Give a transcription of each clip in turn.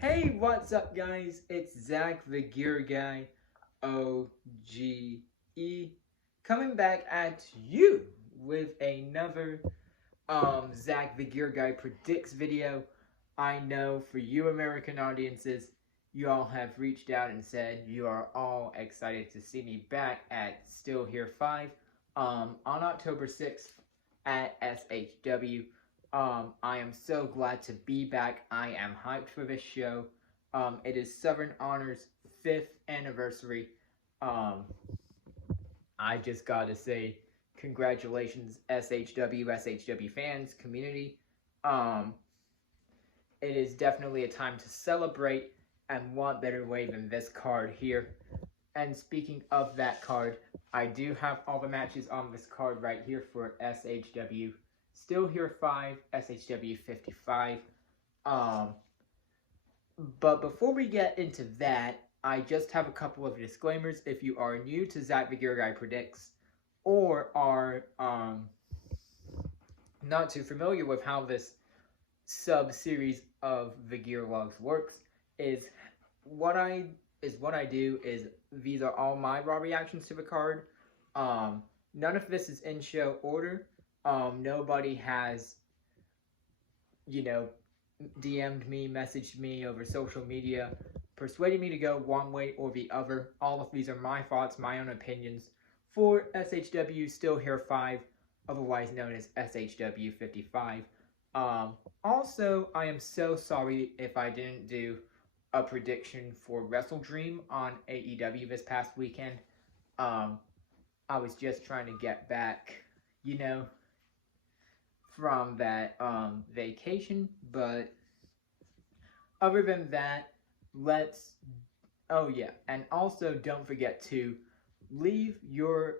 Hey, what's up, guys? It's Zach the Gear Guy, OGE, coming back at you with another Zach the Gear Guy predicts video. I know for you American audiences, you all have reached out and said you are all excited to see me back at Still Here 5 on October 6th at SHW. I am so glad to be back. I am hyped for this show. It is Southern Honor's 5th anniversary. I just gotta say, congratulations, SHW fans, community. It is definitely a time to celebrate, and what better way than this card here. And speaking of that card, I do have all the matches on this card right here for SHW. Still Here 5, SHW 55. But before we get into that, I just have a couple of disclaimers. If you are new to Zach the Gear Guy Predicts, or are not too familiar with how this sub-series of the Gear Logs works, is what I do is these are all my raw reactions to the card. None of this is in show order. Nobody has, DM'd me, messaged me over social media, persuading me to go one way or the other. All of these are my thoughts, my own opinions for SHW Still Here 5, otherwise known as SHW 55. Also, I am so sorry if I didn't do a prediction for Wrestle Dream on AEW this past weekend. I was just trying to get back, from that vacation, but other than that, and also don't forget to leave your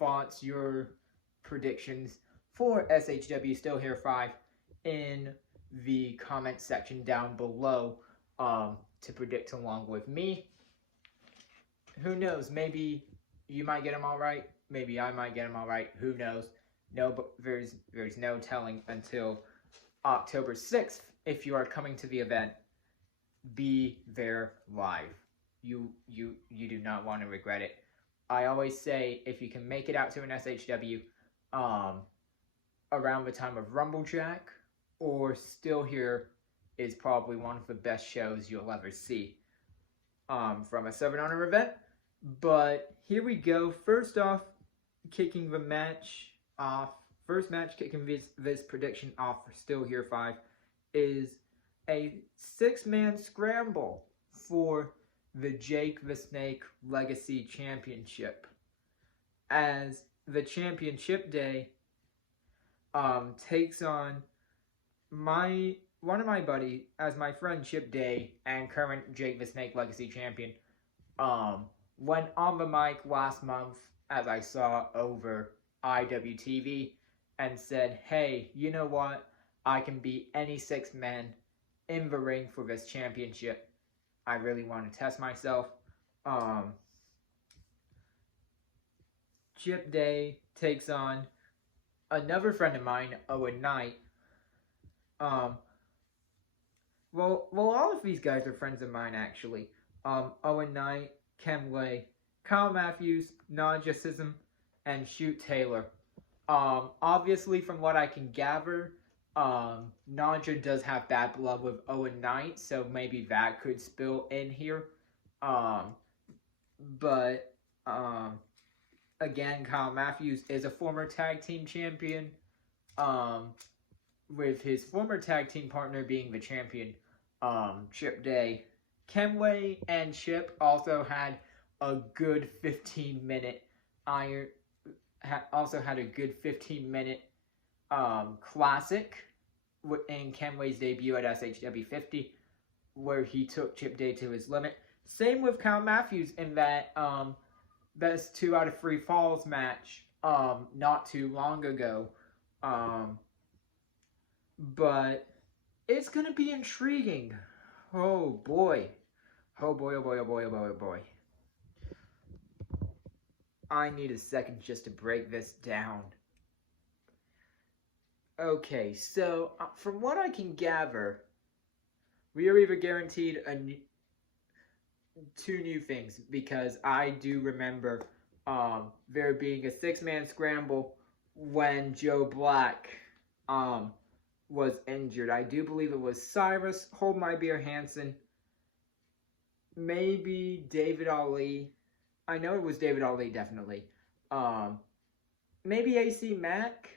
thoughts, your predictions for SHW Still Here 5 in the comment section down below to predict along with me. Who knows, maybe you might get them all right, maybe I might get them all right, who knows. No, but there's no telling until October 6th. If you are coming to the event, be there live. You do not want to regret it. I always say, if you can make it out to an SHW around the time of Rumblejack or Still Here is probably one of the best shows you'll ever see from a Southern Honor event. But here we go. First off, kicking the match off, first match kicking this prediction off for Still Here 5 is a 6-man scramble for the Jake the Snake Legacy Championship. As the championship day takes on one of my buddies, as my friend Chip Day and current Jake the Snake Legacy Champion, went on the mic last month, as I saw over IWTV, and said, hey, you know what? I can beat any 6 men in the ring for this championship. I really want to test myself. Chip Day takes on another friend of mine, Owen Knight. Well, all of these guys are friends of mine, actually. Owen Knight, Kenway, Kyle Matthews, Najasism, and Shoot Taylor. Obviously, from what I can gather, Naja does have bad blood with Owen Knight, so maybe that could spill in here. Again, Kyle Matthews is a former tag team champion, with his former tag team partner being the champion, Chip Day. Kenway and Chip also had a good 15-minute classic in Kenway's debut at SHW 50, where he took Chip Day to his limit. Same with Kyle Matthews in that best 2 out of 3 falls match not too long ago. But it's gonna be intriguing. Oh boy. Oh boy, oh boy, oh boy, oh boy, oh boy. I need a second just to break this down. Okay, so from what I can gather, we are either guaranteed two new things, because I do remember there being a 6-man scramble when Joe Black was injured. I do believe it was Cyrus, Hold My Beer Hansen, maybe David Ali. I know it was David Ali, definitely. Maybe AC Mack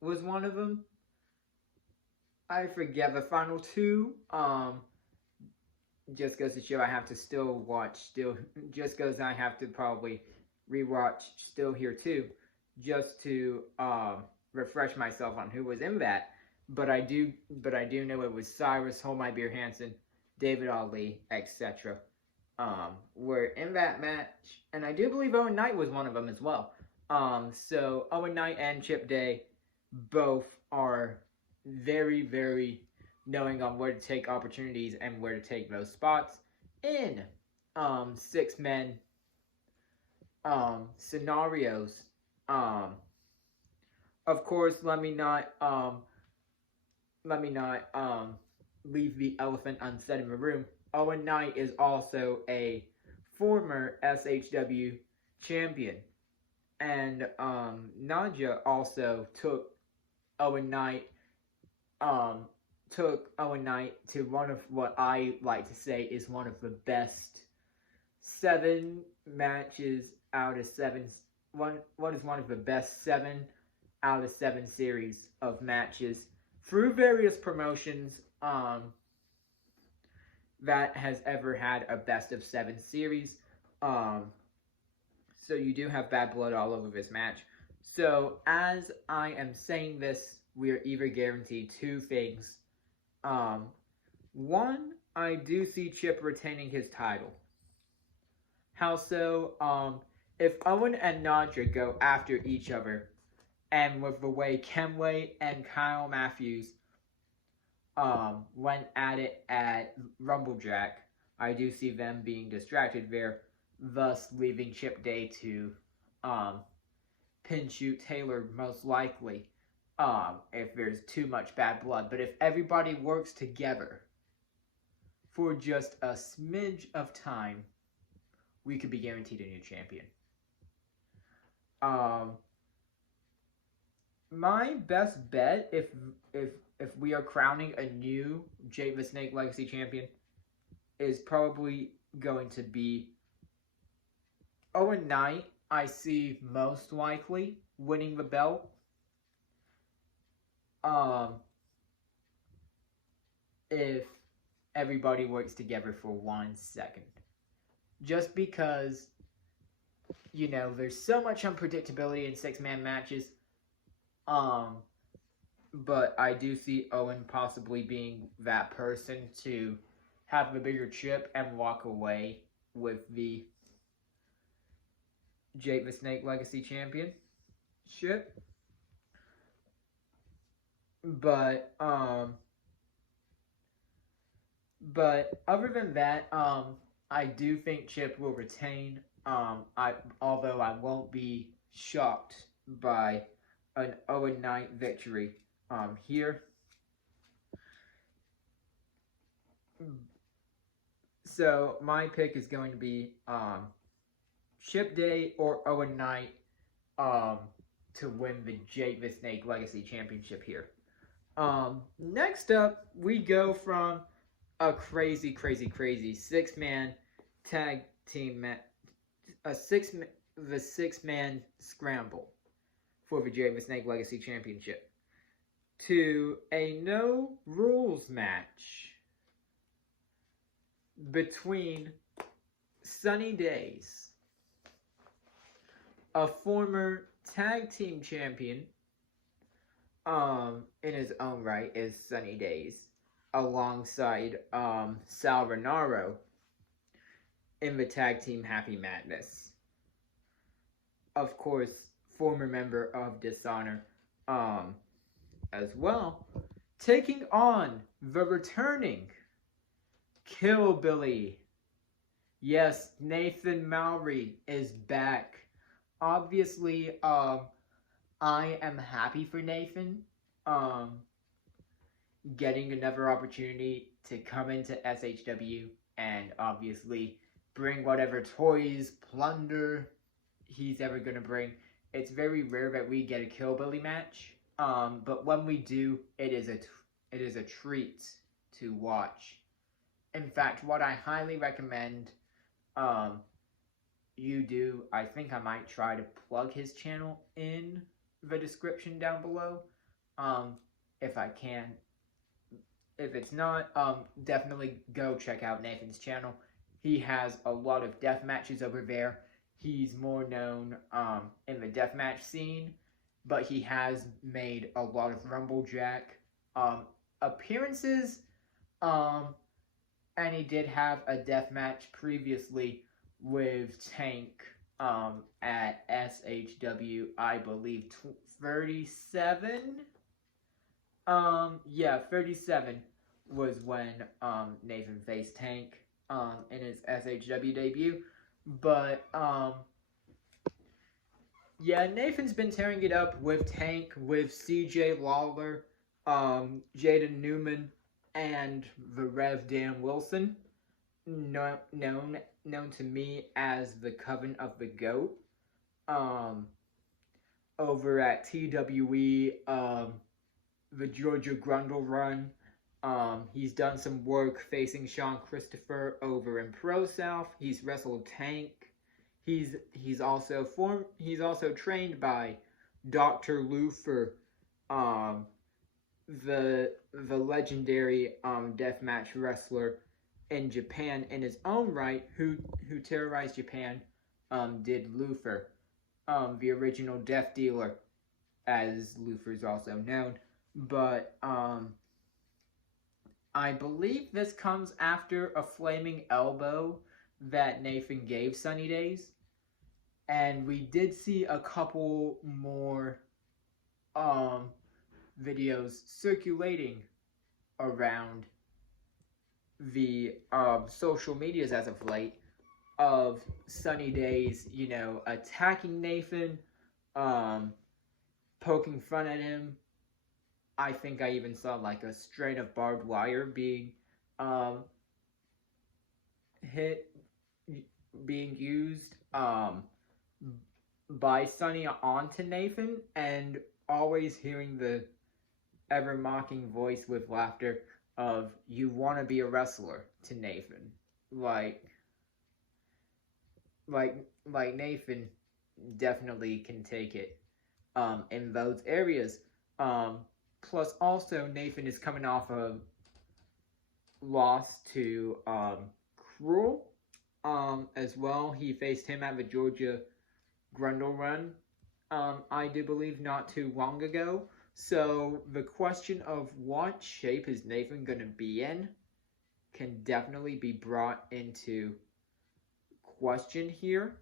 was one of them. I forget the final two. Just goes to show I have to still watch. Just goes I have to probably rewatch Still Here too, just to refresh myself on who was in that. But I do know it was Cyrus, Hold My Beer Hansen, David Ali, etc. Were in that match, and I do believe Owen Knight was one of them as well. So Owen Knight and Chip Day both are very, very knowing on where to take opportunities and where to take those spots in 6-men scenarios. Of course, let me not leave the elephant unsaid in the room. Owen Knight is also a former SHW champion, and Naja also took Owen Knight to one of what I like to say is one of the best 7 matches out of 7. What is one of the best 7 out of 7 series of matches through various promotions that has ever had a best of 7 series. So you do have bad blood all over this match. So as I am saying this, we are either guaranteed 2 things. One, I do see Chip retaining his title. How so? If Owen and Naja go after each other, and with the way Kenway and Kyle Matthews went at it at Rumblejack, I do see them being distracted there, thus leaving Chip Day to pin shoot Taylor most likely. If there's too much bad blood. But if everybody works together for just a smidge of time, we could be guaranteed a new champion. My best bet, if we are crowning a new Jake the Snake Legacy champion, is probably going to be Owen Knight. I see most likely winning the belt. If everybody works together for 1 second. Just because, you know, there's so much unpredictability in 6-man matches. But I do see Owen possibly being that person to have the bigger chip and walk away with the Jake the Snake Legacy Championship. But other than that, I do think Chip will retain. Although I won't be shocked by an Owen Knight victory here. So my pick is going to be Chip Day or Owen Knight to win the Jake the Snake Legacy Championship here. Next up, we go from a crazy 6-man tag team match, the 6-man scramble for the Jake the Snake Legacy Championship, to a no rules match between Sunny Daze, a former tag team champion in his own right is Sunny Daze, alongside Sal Renaro in the tag team Happy Madness. Of course, former member of Dishonor as well, taking on the returning Killbilly. Yes, Nathan Mowery is back. Obviously, I am happy for Nathan. getting another opportunity to come into SHW and obviously bring whatever toys, plunder he's ever going to bring. It's very rare that we get a Killbilly match, but when we do, it is a treat to watch. In fact, what I highly recommend you do, I think I might try to plug his channel in the description down below, if I can. If it's not, definitely go check out Nathan's channel. He has a lot of death matches over there. He's more known in the deathmatch scene, but he has made a lot of Rumblejack appearances, and he did have a deathmatch previously with Tank at SHW, I believe 37. Yeah, 37 was when Nathan faced Tank in his SHW debut. But yeah, Nathan's been tearing it up with Tank, with CJ Lawler, Jaden Newman, and the Rev Dan Wilson, known to me as the Coven of the Goat. Over at TWE, the Georgia Grundle run. He's done some work facing Sean Christopher over in Pro South. He's wrestled Tank. He's also trained by Dr. Lufer, the legendary deathmatch wrestler in Japan in his own right, who terrorized Japan. Did Lufer, the original Death Dealer, as Lufer's also known. But I believe this comes after a flaming elbow that Nathan gave Sunny Daze. And we did see a couple more videos circulating around the social medias as of late of Sunny Daze, you know, attacking Nathan, poking fun at him. I think I even saw like a strain of barbed wire being used by Sunny onto Nathan, and always hearing the ever mocking voice with laughter of "You want to be a wrestler" to Nathan, like Nathan definitely can take it in those areas. Plus, also, Nathan is coming off a loss to Krule as well. He faced him at the Georgia Grundle run, I do believe, not too long ago. So the question of what shape is Nathan going to be in can definitely be brought into question here.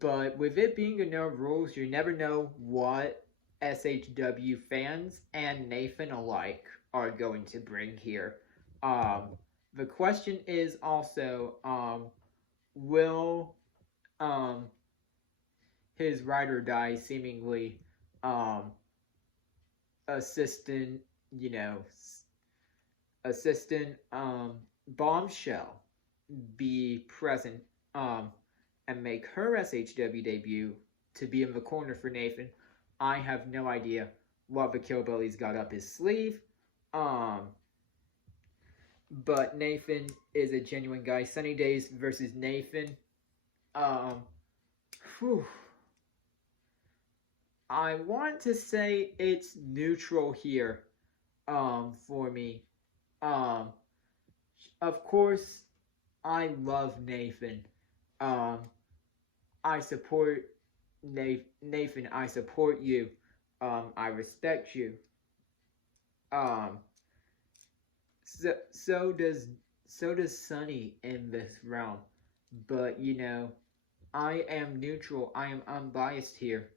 But with it being a no rules, you never know what SHW fans and Nathan alike are going to bring here. The question is also, will his ride or die seemingly assistant Bombshell be present and make her SHW debut to be in the corner for Nathan? I have no idea what the Killbilly's got up his sleeve. But Nathan is a genuine guy. Sunny Daze versus Nathan. I want to say it's neutral here for me. Of course, I love Nathan. I support Nathan. I support you. I respect you. So does Sunny in this realm. But you know, I am neutral. I am unbiased here.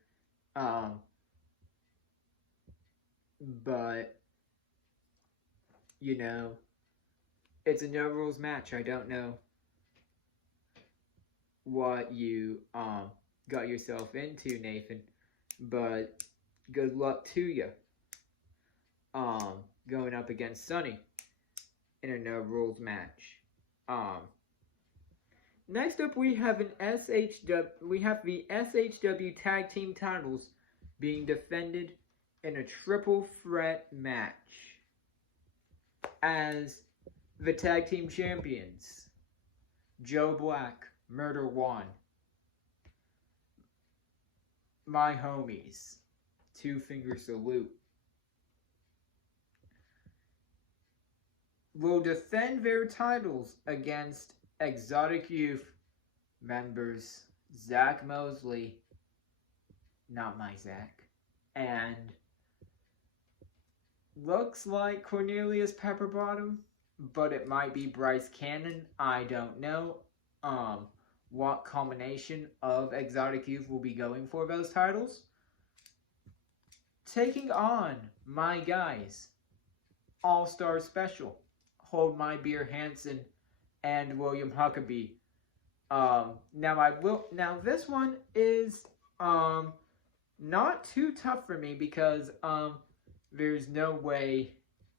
But you know, it's a no rules match. I don't know what you got yourself into, Nathan, but good luck to you. Going up against Sunny in a no rules match. Next up we have the SHW Tag Team titles being defended in a triple threat match as the tag team champions, Joe Black, Murder One, my homies, Two Finger Salute, will defend their titles against Exotic Youth members Zach Mosley, not my Zach, and looks like Cornelius Pepperbottom, but it might be Bryce Cannon. I don't know what combination of Exotic Youth will be going for those titles. Taking on my guys, All-Star Special, Hold My Beer Hansen and William Huckabee. Now this one is not too tough for me because there's no way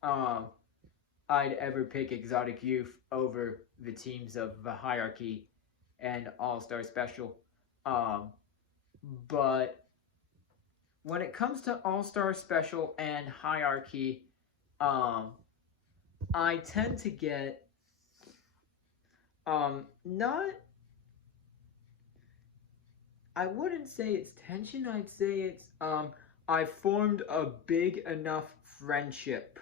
I'd ever pick Exotic Youth over the teams of the Hierarchy and All-Star Special. But when it comes to All-Star Special and Hierarchy, I tend to get I wouldn't say it's tension, I'd say it's I formed a big enough friendship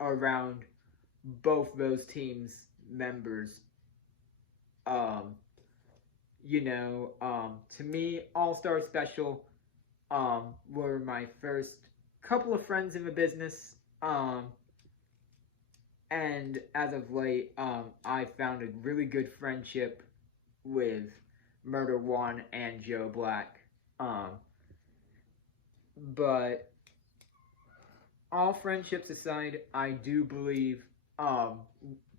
around both those teams' members. To me, All-Star Special were my first couple of friends in the business. And as of late, I found a really good friendship with Murder One and Joe Black. But all friendships aside, I do believe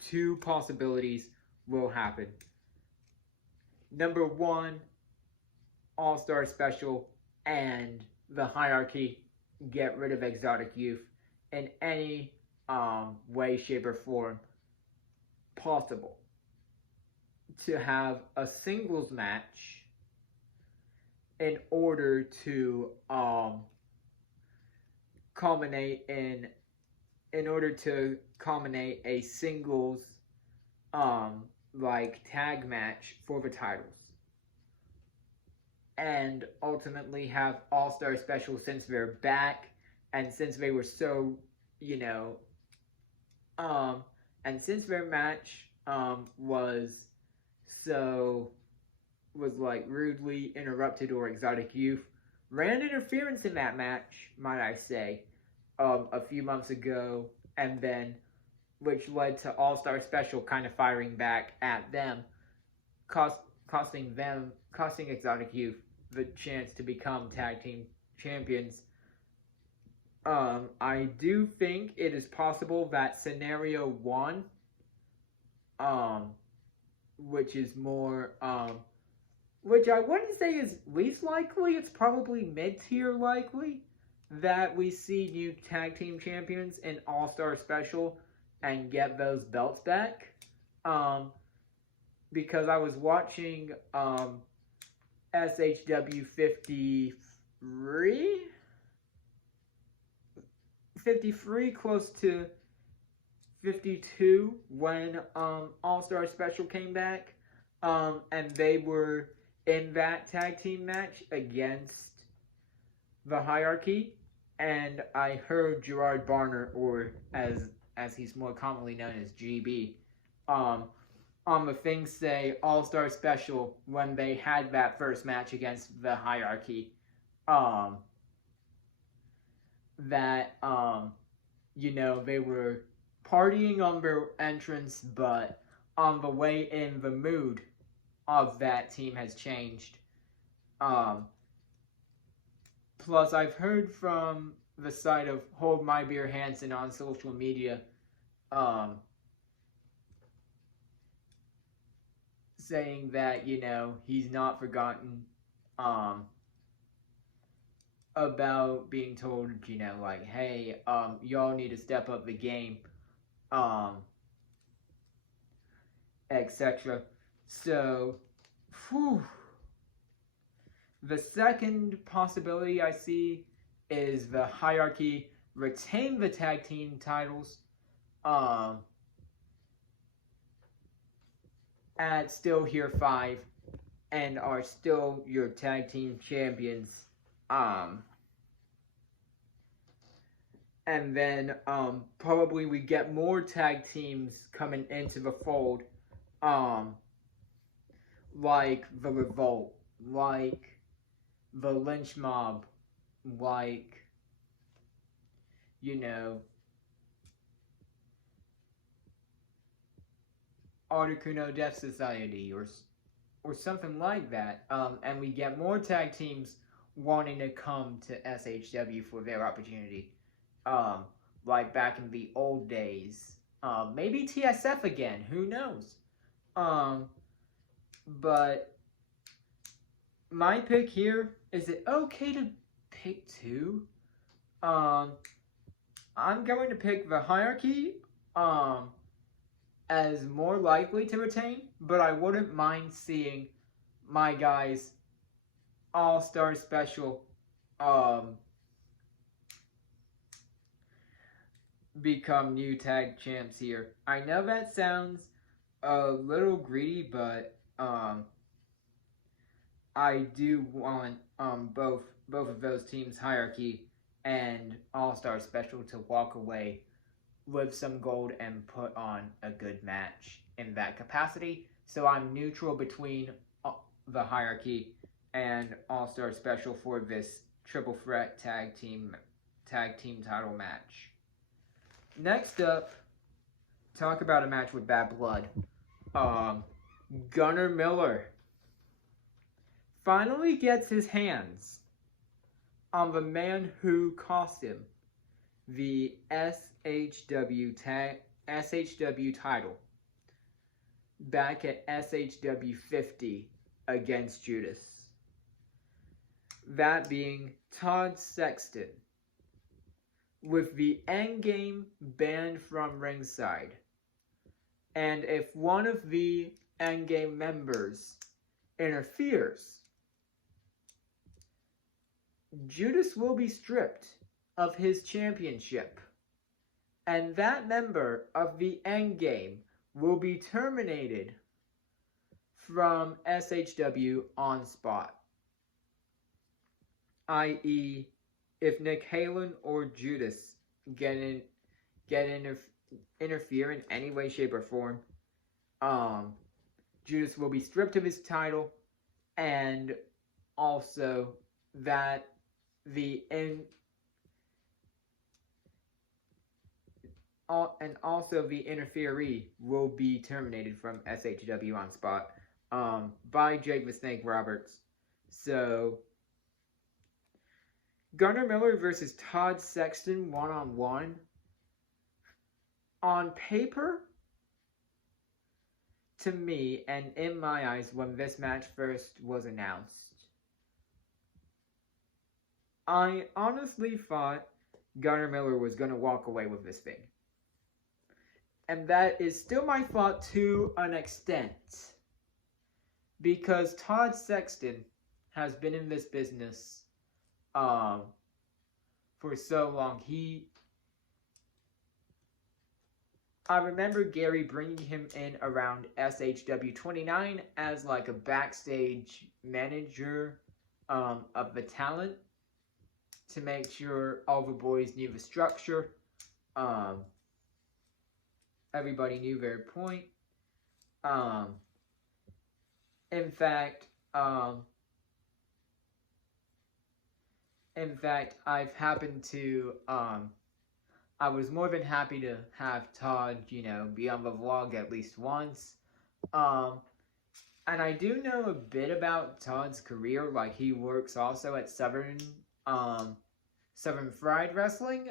two possibilities will happen. Number one, All-Star Special and the Hierarchy get rid of Exotic Youth in any way, shape, or form possible. To have a singles match in order to culminate a singles tag match for the titles, and ultimately have All-Star Special, since they're back and since they were so and since their match was rudely interrupted, or Exotic Youth ran interference in that match, might I say, a few months ago, and then which led to All-Star Special kind of firing back at them, costing Exotic Youth the chance to become tag team champions. I do think it is possible that scenario one, which is more, which I wouldn't say is least likely, it's probably mid-tier likely, that we see new tag team champions in All-Star Special and get those belts back. Because I was watching SHW 53, close to 52 when All-Star Special came back, and they were in that tag team match against the Hierarchy, and I heard Gerard Barner, or as he's more commonly known as GB, on the thing say All-Star Special when they had that first match against the Hierarchy, that they were partying on their entrance, but on the way in, the mood of that team has changed. Plus, I've heard from the side of Hold My Beer Hansen on social media, saying that, he's not forgotten about being told, you know, like, hey, y'all need to step up the game, etc. So, whew. The second possibility I see is the hierarchy retain the tag team titles at Still Here 5 and are still your tag team champions. And then probably we get more tag teams coming into the fold, like the Revolt, like the Lynch Mob, like, you know, Articuno Death Society or something like that. And we get more tag teams wanting to come to SHW for their opportunity. Like back in the old days. Maybe TSF again, who knows? But my pick here, is it okay to pick two? I'm going to pick the hierarchy as more likely to retain, but I wouldn't mind seeing my guys All-Star Special become new tag champs here. I know that sounds a little greedy, but I do want both of those teams, hierarchy and All-Star Special, to walk away with some gold and put on a good match in that capacity. So I'm neutral between the hierarchy and All-Star Special for this triple threat tag team title match. Next up, talk about a match with bad blood. Gunnar Miller finally gets his hands on the man who cost him the SHW title back at SHW 50 against Judais. That being Todd Sexton, with the endgame banned from ringside. And if one of the endgame members interferes, Judais will be stripped of his championship. And that member of the endgame will be terminated from SHW on spot. I.e., if Nick Halen or Judais interfere in any way, shape, or form, Judais will be stripped of his title, and also that the interferee will be terminated from SHW on spot by Jake the Snake Roberts. So, Gunnar Miller versus Todd Sexton one-on-one. On paper, to me, and in my eyes, when this match first was announced, I honestly thought Gunnar Miller was going to walk away with this thing. And that is still my thought to an extent. Because Todd Sexton has been in this business for so long. I remember Gary bringing him in around SHW 29 as like a backstage manager of the talent to make sure all the boys knew the structure. Everybody knew their point. In fact, I've happened to, I was more than happy to have Todd, be on the vlog at least once. And I do know a bit about Todd's career. Like, he works also at Southern Fried Wrestling,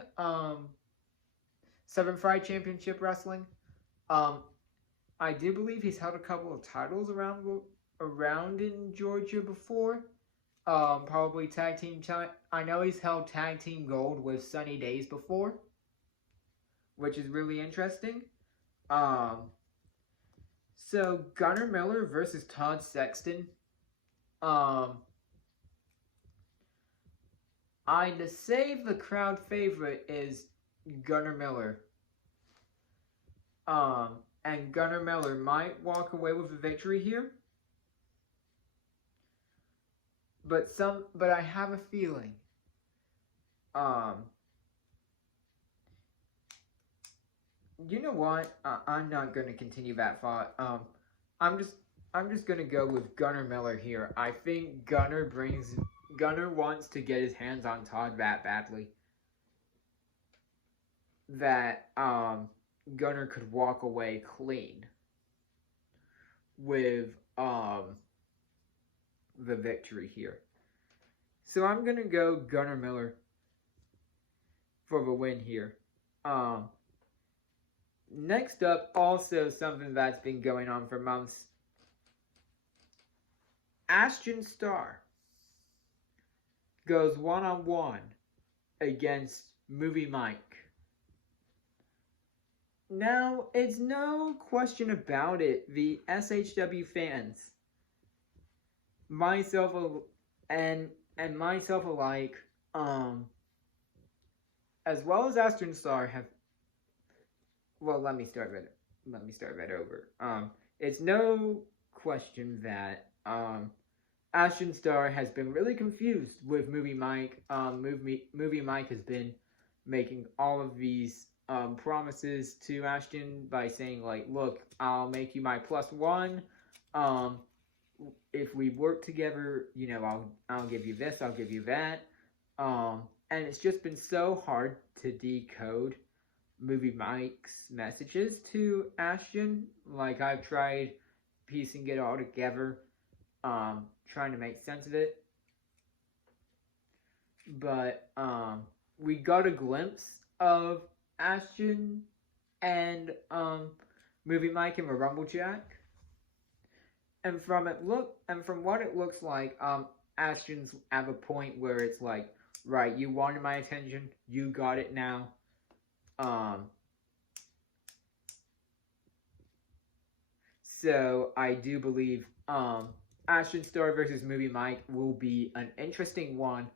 Southern Fried Championship Wrestling. I do believe he's held a couple of titles around in Georgia before. probably tag team time. I know he's held tag team gold with Sunny Daze before, which is really interesting. So Gunnar Miller versus Todd Sexton. I'd say the crowd favorite is Gunnar Miller. And Gunnar Miller might walk away with a victory here. But I have a feeling. You know what? I'm not going to continue that thought. I'm just going to go with Gunnar Miller here. I think Gunnar wants to get his hands on Todd that badly. That Gunnar could walk away clean with the victory here. So I'm going to go Gunnar Miller for the win here. Next up, also something that's been going on for months. Ashton Starr goes one-on-one against Movie Mike. Now, it's no question about it, the SHW fans, myself and myself alike, as well as Ashton Starr have. Well, let me start that over. It's no question that Ashton Starr has been really confused with Movie Mike. Movie Mike has been making all of these promises to Ashton by saying, like, look, I'll make you my +1. If we work together, you know, I'll give you this, I'll give you that. And it's just been so hard to decode Movie Mike's messages to Ashton. Like, I've tried piecing it all together, trying to make sense of it. But we got a glimpse of Ashton and Movie Mike in the Rumble Jack. And from what it looks like, Ashton's at a point where it's like, right, you wanted my attention, you got it now. So I do believe Ashton Starr versus Movie Mike will be an interesting one,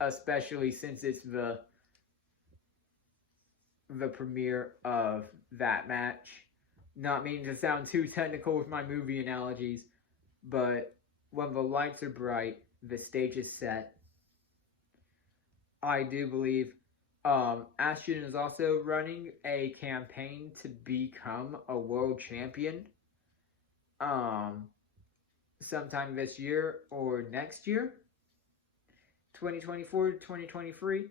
especially since it's the premiere of that match. Not meaning to sound too technical with my movie analogies, but when the lights are bright, the stage is set. I do believe Ashton is also running a campaign to become a world champion sometime this year or next year, 2024, 2023.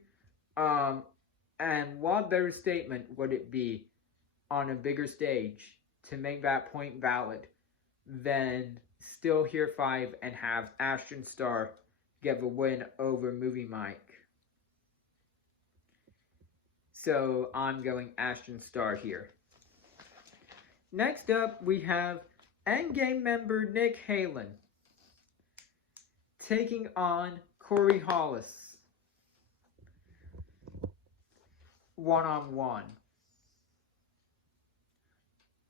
And what better statement would it be on a bigger stage to make that point valid than still here 5 and have Ashton Starr get the win over Movie Mike? So I'm going Ashton Starr here. Next up, we have Endgame member Nick Halen taking on Corey Hollis one-on-one.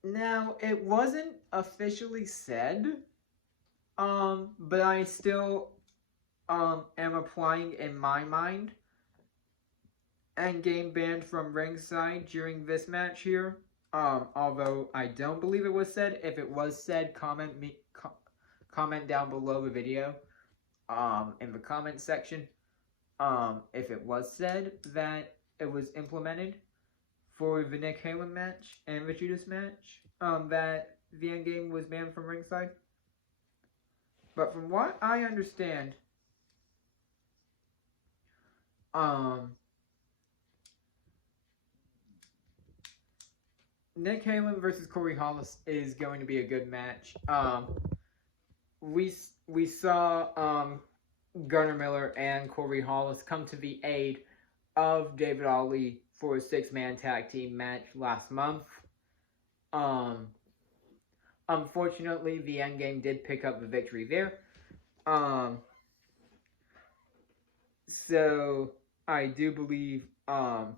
Now, it wasn't officially said, but I still am applying in my mind Endgame banned from ringside during this match here. Although I don't believe it was said. If it was said, comment down below the video, in the comment section, if it was said that it was implemented for the Nick Halen match and the Judais match, that the Endgame was banned from ringside. But from what I understand, Nick Halen versus Corey Hollis is going to be a good match. We saw Gunnar Miller and Corey Hollis come to the aid of David Ali for a 6-man tag team match last month. Unfortunately, the Endgame did pick up the victory there. So I do believe, not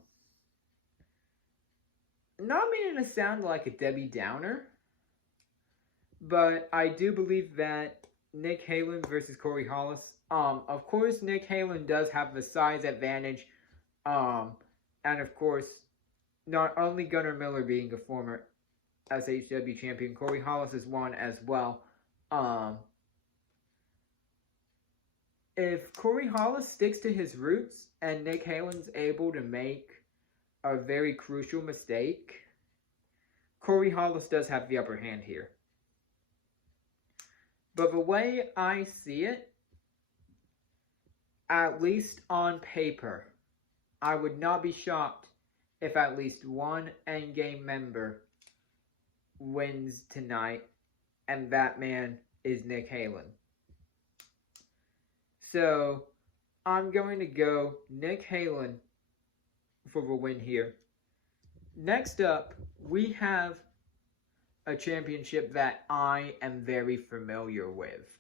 meaning to sound like a Debbie Downer, but I do believe that Nick Halen versus Corey Hollis. Of course, Nick Halen does have the size advantage. And of course, not only Gunnar Miller being a former SHW champion, Corey Hollis is one as well. If Corey Hollis sticks to his roots and Nick Halen's able to make a very crucial mistake, Corey Hollis does have the upper hand here. But the way I see it, at least on paper, I would not be shocked if at least one endgame member wins tonight, and that man is Nick Halen. So, I'm going to go Nick Halen for the win here. Next up, we have a championship that I am very familiar with.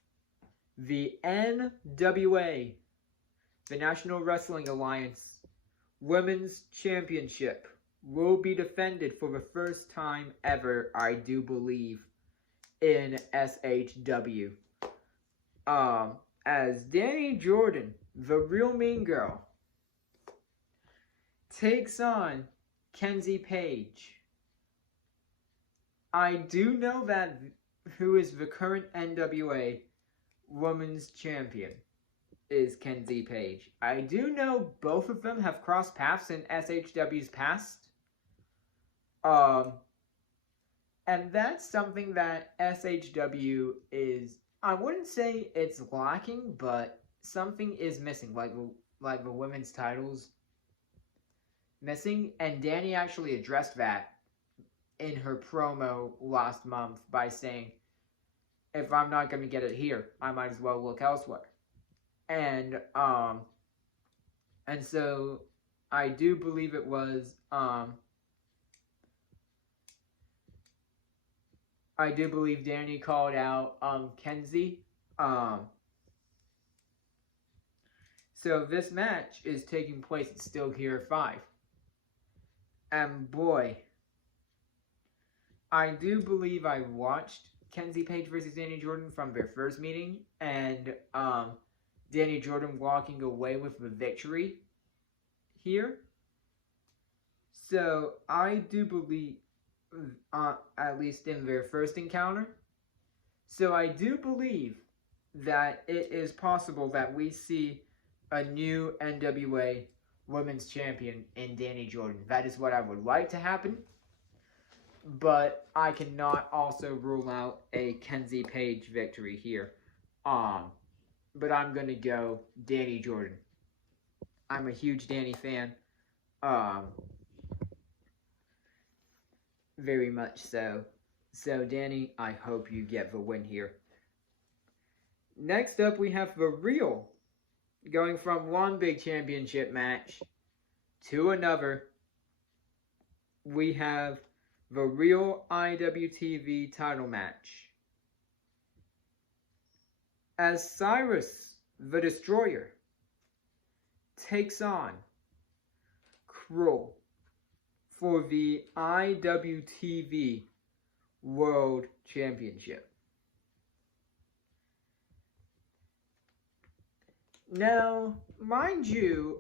The NWA, the National Wrestling Alliance Women's Championship, will be defended for the first time ever, I do believe, in SHW. As Dani Jordyn, the real mean girl, takes on Kenzie Paige. I do know that who is the current NWA Women's Champion is Kenzie Paige. I do know both of them have crossed paths in SHW's past. And that's something that SHW is, I wouldn't say it's lacking, but something is missing, like the women's titles missing. And Dani actually addressed that in her promo last month by saying, if I'm not going to get it here, I might as well look elsewhere. And so I do believe it was, I do believe Dani called out, Kenzie. So this match is taking place at Still Here 5. And boy, I do believe I watched Kenzie Paige versus Dani Jordyn from their first meeting, and Dani Jordyn walking away with the victory here. So I do believe, at least in their first encounter, so I do believe that it is possible that we see a new NWA Women's Champion in Dani Jordyn. That is what I would like to happen. But I cannot also rule out a Kenzie Paige victory here. But I'm going to go Dani Jordyn. I'm a huge Dani fan. Very much so. So, Dani, I hope you get the win here. Next up, we have the Real. Going from one big championship match to another. We have the Real IWTV title match. As Cyrus, the Destroyer, takes on Krule for the IWTV World Championship. Now, mind you,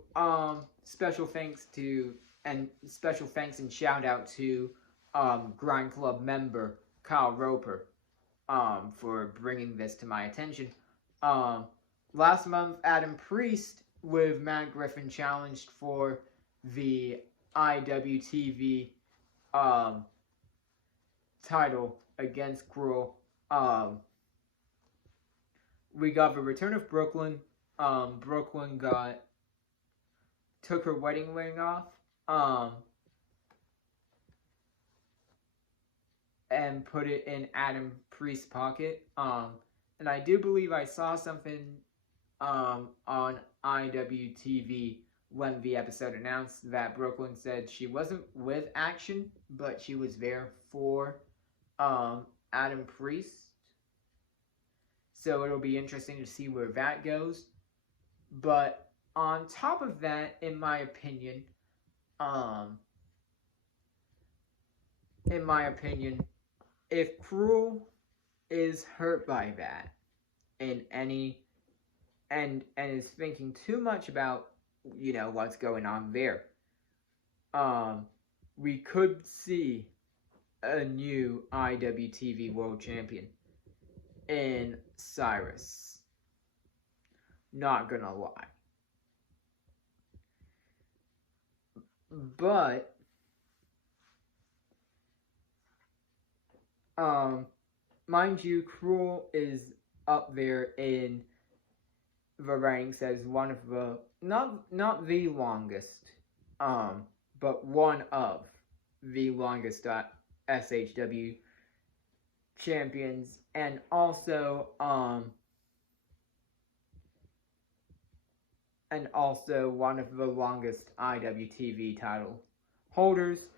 special thanks and shout out to Grind Club member Kyle Roper for bringing this to my attention. Last month, Adam Priest with Matt Griffin challenged for the IWTV title against Krule. We got the return of Brooklyn. Brooklyn took her wedding ring off and put it in Adam Priest's pocket. And I do believe I saw something on IWTV when the episode announced that Brooklyn said she wasn't with Action, but she was there for Adam Priest. So it'll be interesting to see where that goes. But on top of that, in my opinion, if Krule is hurt by that in any and is thinking too much about, you know, what's going on there, we could see a new IWTV World Champion in Cyrus. Not gonna lie. But mind you, Krule is up there in the ranks as one of the not the longest, but one of the longest SHW champions, and also one of the longest IWTV title holders.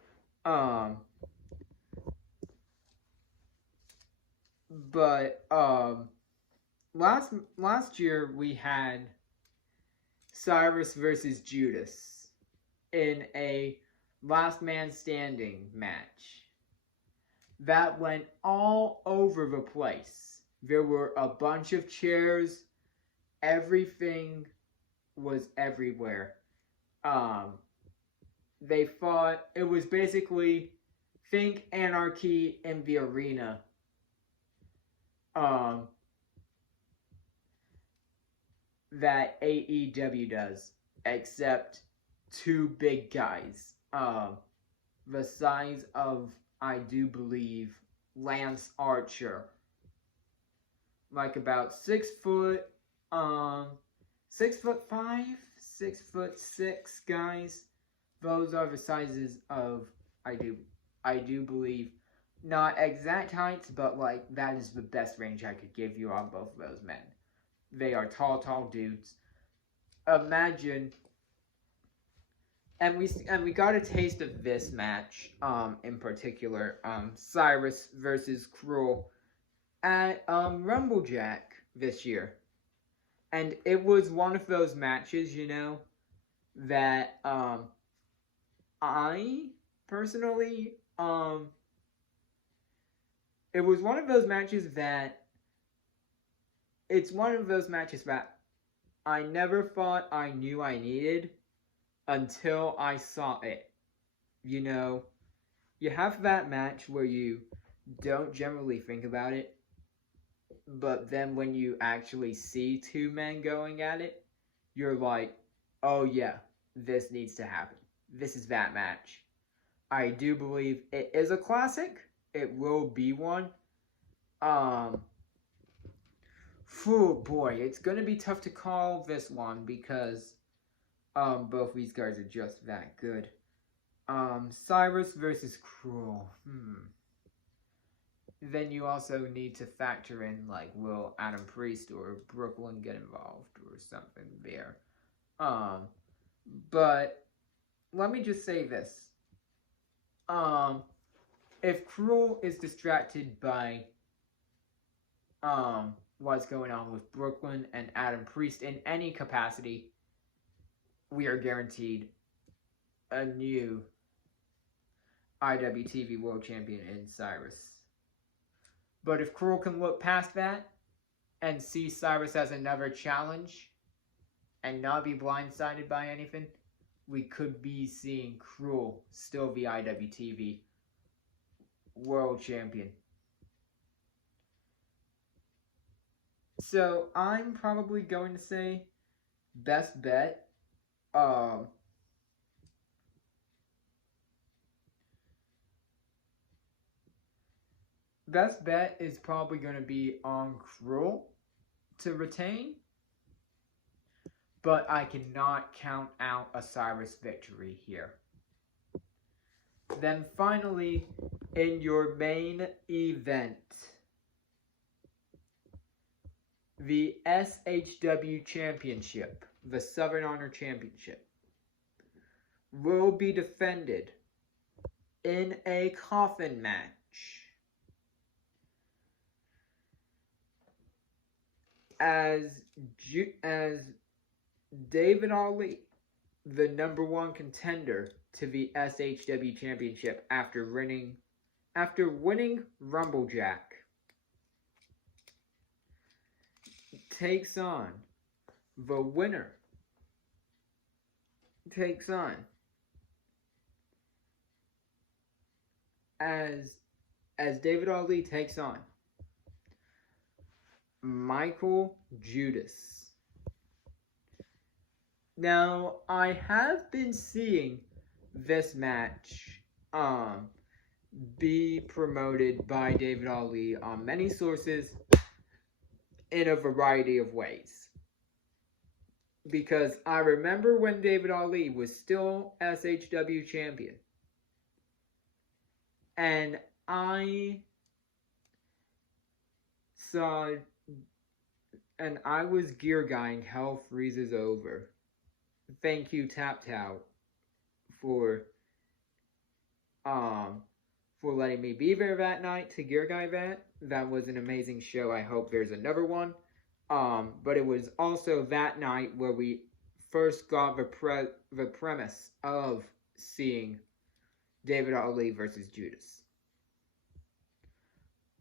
But last year we had Cyrus versus Judais in a last man standing match that went all over the place. There were a bunch of chairs. Everything was everywhere. They fought. It was basically, think anarchy in the arena. That AEW does, except two big guys, the size of, I do believe, Lance Archer, like about 6 foot, 6'5", 6'6" guys. Those are the sizes of, I do believe, not exact heights, but like that is the best range I could give you on both of those men. They are tall dudes. Imagine, and we got a taste of this match, in particular, Cyrus versus Krule at Rumblejack this year, and it was one of those matches, you know, that I personally, it was one of those matches that. It's one of those matches that I never thought I knew I needed until I saw it. You know, you have that match where you don't generally think about it, but then when you actually see two men going at it, you're like, oh yeah, this needs to happen. This is that match. I do believe it is a classic. It will be one. Oh boy, it's gonna be tough to call this one because both these guys are just that good. Cyrus versus Krule. Then you also need to factor in, like, will Adam Priest or Brooklyn get involved or something there. But let me just say this. If Krule is distracted by what's going on with Brooklyn and Adam Priest in any capacity, we are guaranteed a new IWTV World Champion in Cyrus. But if Krule can look past that and see Cyrus as another challenge and not be blindsided by anything, we could be seeing Krule still be IWTV World Champion. So I'm probably going to say best bet. Best bet is probably going to be on Krule to retain, but I cannot count out a Cyrus victory here. Then finally, in your main event, the SHW Championship, the Southern Honor Championship, will be defended in a coffin match as David Ali, the #1 contender to the SHW Championship after winning Rumblejack, takes on the winner. Takes on as David Ali takes on Michael Judais. Now, I have been seeing this match be promoted by David Ali on many sources in a variety of ways. Because I remember when David Ali was still SHW champion. And I saw, and I was gear guying Hell Freezes Over. Thank you, Tap Tout, for letting me be there that night to gear guy that. That was an amazing show. I hope there's another one. But it was also that night where we first got the premise of seeing David Ali versus Judais.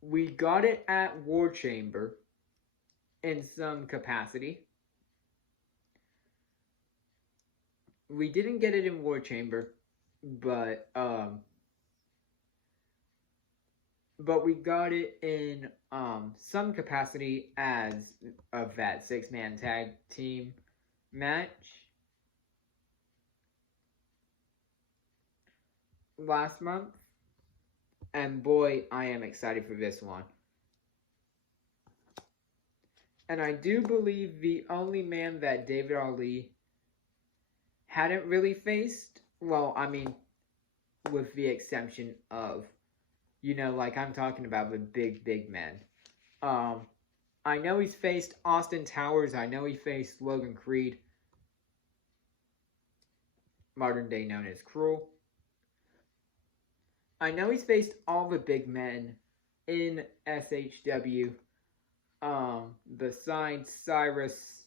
We got it at War Chamber in some capacity. We didn't get it in War Chamber, but we got it in some capacity as of that 6-man tag team match last month. And boy, I am excited for this one. And I do believe the only man that David Ali hadn't really faced, well, I mean, with the exception of, you know, like I'm talking about the big men. I know he's faced Austin Towers. I know he faced Logan Creed, modern day known as Krule. I know he's faced all the big men in SHW, besides Cyrus.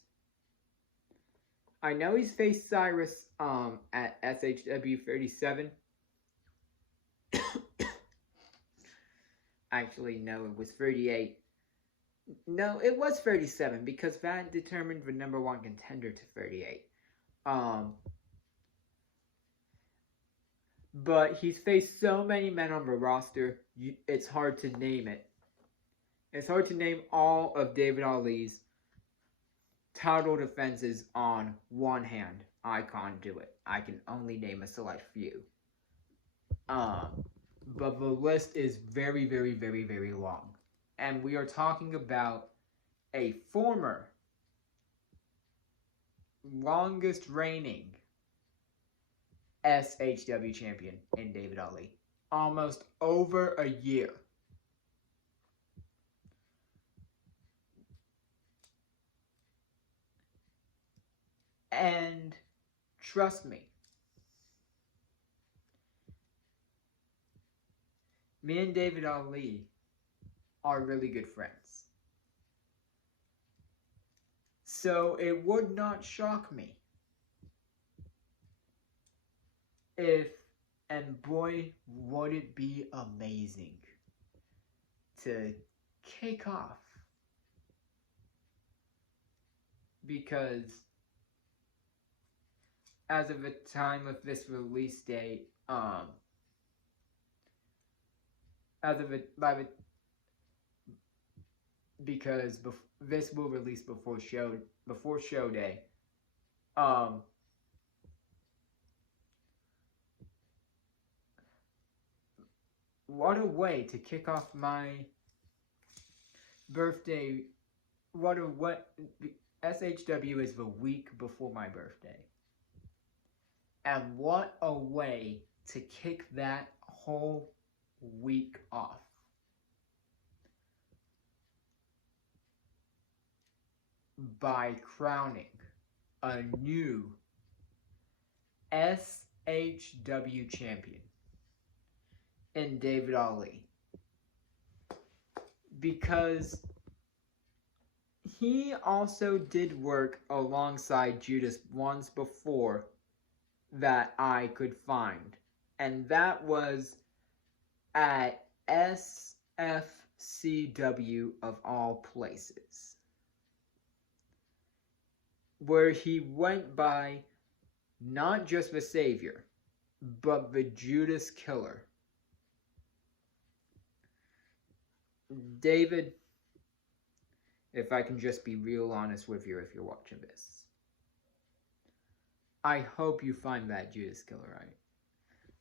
I know he's faced Cyrus, at SHW 37. Actually, no, it was 38. No, it was 37, because that determined the #1 contender to 38. But he's faced so many men on the roster, it's hard to name it. It's hard to name all of David Ali's title defenses on one hand. I can't do it. I can only name a select few. But the list is very, very, very, very long. And we are talking about a former longest reigning SHW champion in David Ali. Almost over a year. And trust me, me and David Ali are really good friends. So it would not shock me if, and boy, would it be amazing to kick off, because as of the time of this release date, because this will release before show day. What a way to kick off my birthday. SHW is the week before my birthday. And what a way to kick that whole week off. By crowning a new SHW champion in David Ali. Because he also did work alongside Judais once before that I could find. And that was at SFCW of all places, where he went by not just the Savior, but the Judais Killer. David, if I can just be real honest with you if you're watching this, I hope you find that Judais Killer right.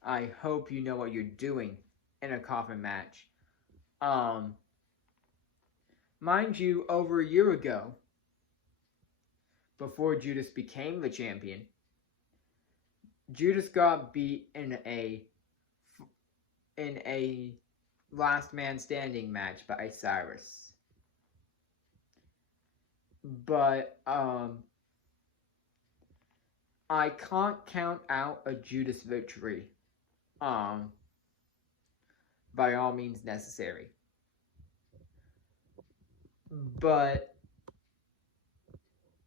I hope you know what you're doing in a coffin match. Mind you, over a year ago, before Judais became the champion, Judais got beat in a last man standing match by Cyrus. But I can't count out a Judais victory by all means necessary. But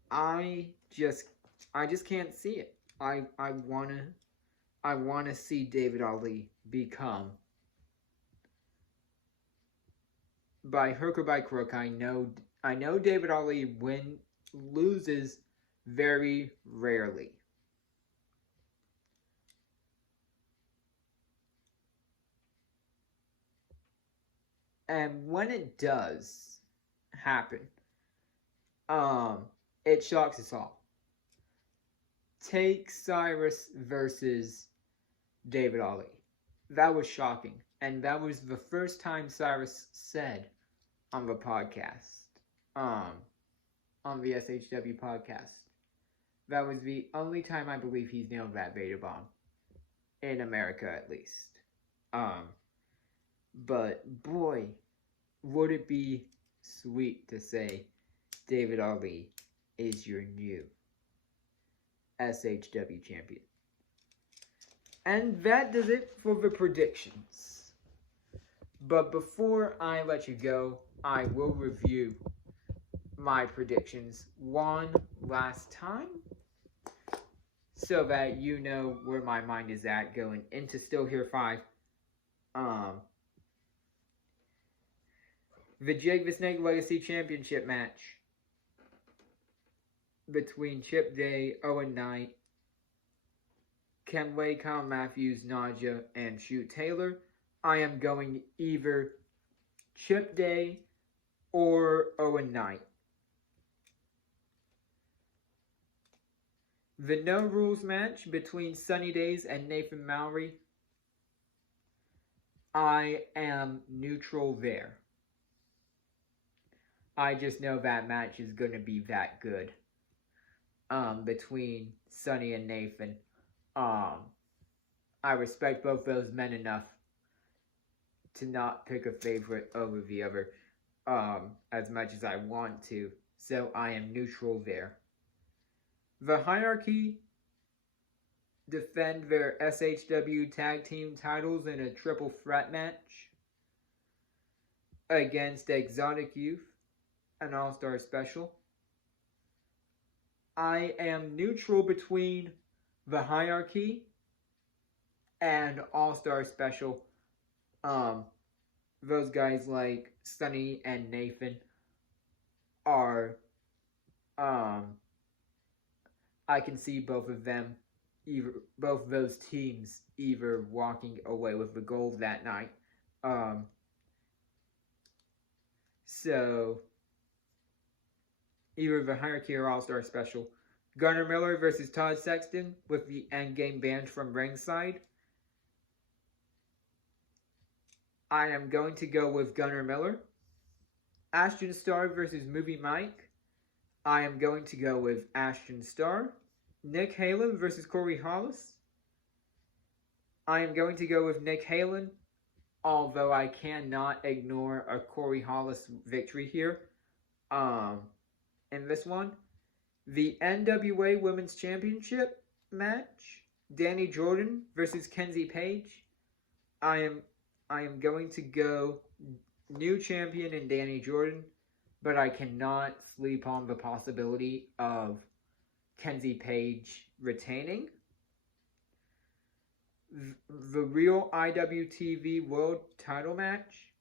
I just can't see it. I wanna see David Ali become, by hook or by crook. I know David Ali loses very rarely. And when it does happen, it shocks us all. Take Cyrus versus David Ali. That was shocking. And that was the first time Cyrus said on the podcast, on the SHW podcast. That was the only time I believe he's nailed that beta bomb. In America, at least. But boy, would it be sweet to say David Ali is your new SHW champion. And that does it for the predictions. But before I let you go, I will review my predictions one last time, so that you know where my mind is at going into Still Here 5. The Jake the Snake Legacy Championship match between Chip Day, Owen Knight, Kenway, Kyle Matthews, Naja, and Shoot Taylor. I am going either Chip Day or Owen Knight. The No Rules match between Sunny Daze and Nathan Mowery. I am neutral there. I just know that match is going to be that good. Between Sunny and Nathan. I respect both those men enough to not pick a favorite over the other, as much as I want to. So I am neutral there. The Hierarchy defend their SHW Tag Team titles in a triple threat match against Exotic Youth, an All-Star Special. I am neutral between the Hierarchy and All-Star Special. Those guys like Sunny and Nathan are, I can see both of those teams either walking away with the gold that night. So either the Hierarchy or All-Star Special. Gunnar Miller versus Todd Sexton with the endgame banned from ringside. I am going to go with Gunnar Miller. Ashton Starr versus Movie Mike. I am going to go with Ashton Starr. Nick Halen versus Corey Hollis. I am going to go with Nick Halen, although I cannot ignore a Corey Hollis victory here. In this one, the NWA Women's Championship match, Dani Jordyn versus Kenzie Paige. I am going to go new champion in Dani Jordyn. but I cannot sleep on the possibility of Kenzie Paige retaining. The real IWTV World Title match,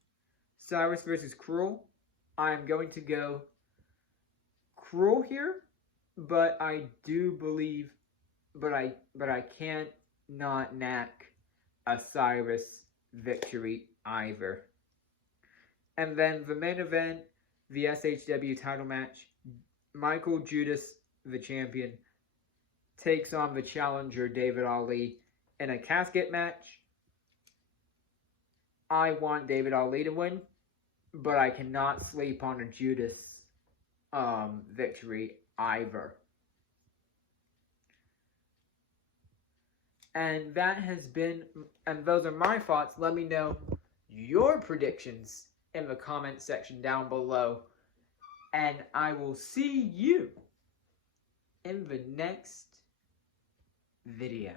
Cyrus versus Krule. I am going to go Krule here, but I do believe, but I can't not knack a Cyrus victory either. And then the main event, the SHW title match, Michael Judais, the champion, takes on the challenger David Ali in a casket match. I want David Ali to win, but I cannot sleep on a Judais victory either. And that has been, and those are my thoughts. Let me know your predictions in the comment section down below. And I will see you in the next video.